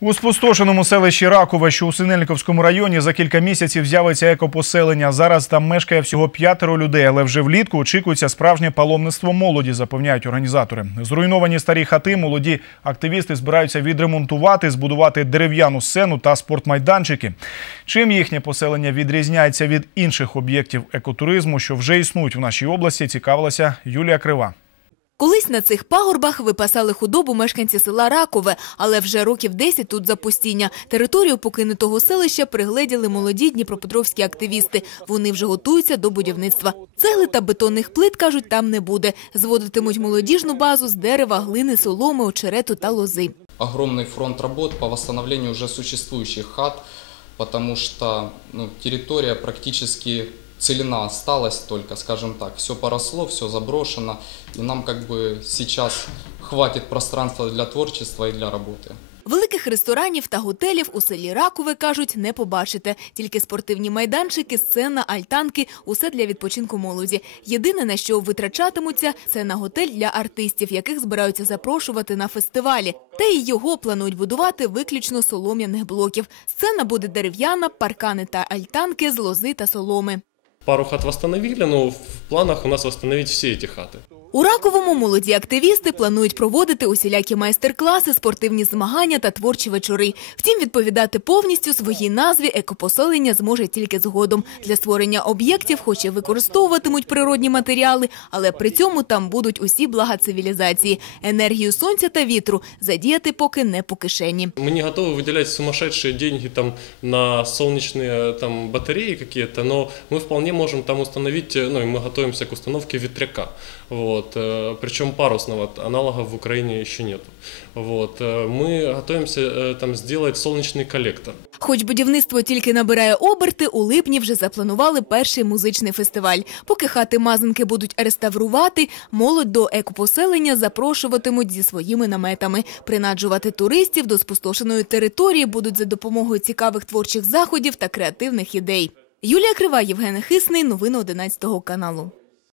У спустошеному селищі Ракове, що у Синельниковському районі, за кілька місяців з'явиться екопоселення. Зараз там мешкає всього п'ятеро людей, але вже влітку очікується справжнє паломництво молоді, запевняють організатори. Зруйновані старі хати молоді активісти збираються відремонтувати, збудувати дерев'яну сцену та спортмайданчики. Чим їхнє поселення відрізняється від інших об'єктів екотуризму, що вже існують в нашій області, цікавилася Юлія Крива. Колись на цих пагорбах випасали худобу мешканці села Ракове, але вже років 10 тут запустіння. Територію покинутого селища пригледіли молоді дніпропетровські активісти. Вони вже готуються до будівництва. Цегли та бетонних плит, кажуть, там не буде. Зводитимуть молодіжну базу з дерева, глини, соломи, очерету та лози. огромный фронт работ по восстановлению уже существующих хат, потому что ну, территория практически целина осталась только, скажем так. Все поросло, все заброшено, и нам как бы сейчас хватит пространства для творчества и для работы. Великих ресторанів та готелів у селі Ракове, кажуть, не побачите. Тільки спортивні майданчики, сцена, альтанки – усе для відпочинку молоді. Єдине, на що витрачатимуться, це на готель для артистів, яких збираються запрошувати на фестивалі. Та й його планують будувати виключно солом'яних блоків. Сцена буде дерев'яна, паркани та альтанки з лози та соломи Пару хат восстановили, но в планах у нас восстановить все эти хаты. У Раковому молоді активісти планують проводити усілякі майстер-класи, спортивні змагання та творчі вечори. Втім, відповідати повністю своїй назві екопоселення зможе тільки згодом. Для створення об'єктів, хоч і використовуватимуть природні матеріали, але при цьому там будуть усі блага цивілізації. Енергію сонця та вітру задіяти поки не по кишені. Мы не готовы выделять сумасшедшие деньги там, на солнечные там, батареи какие-то, но мы вполне можем там установить, э, ну и мы готовимся к установке ветряка. Вот, э, причем парусного, аналогов в Украине еще нет. Вот, э, мы готовимся э, там, сделать солнечный коллектор. Хоч будівництво тільки набирає оберти, у липні вже запланували перший музичний фестиваль. Поки хати мазанки будуть реставрувати, молодь до екопоселення запрошуватимуть зі своїми наметами. Принаджувати туристів до спустошеної території будуть за допомогою цікавих творчих заходів та креативних ідей. Юлія Крива, Євген Хисний. Новини 11 каналу.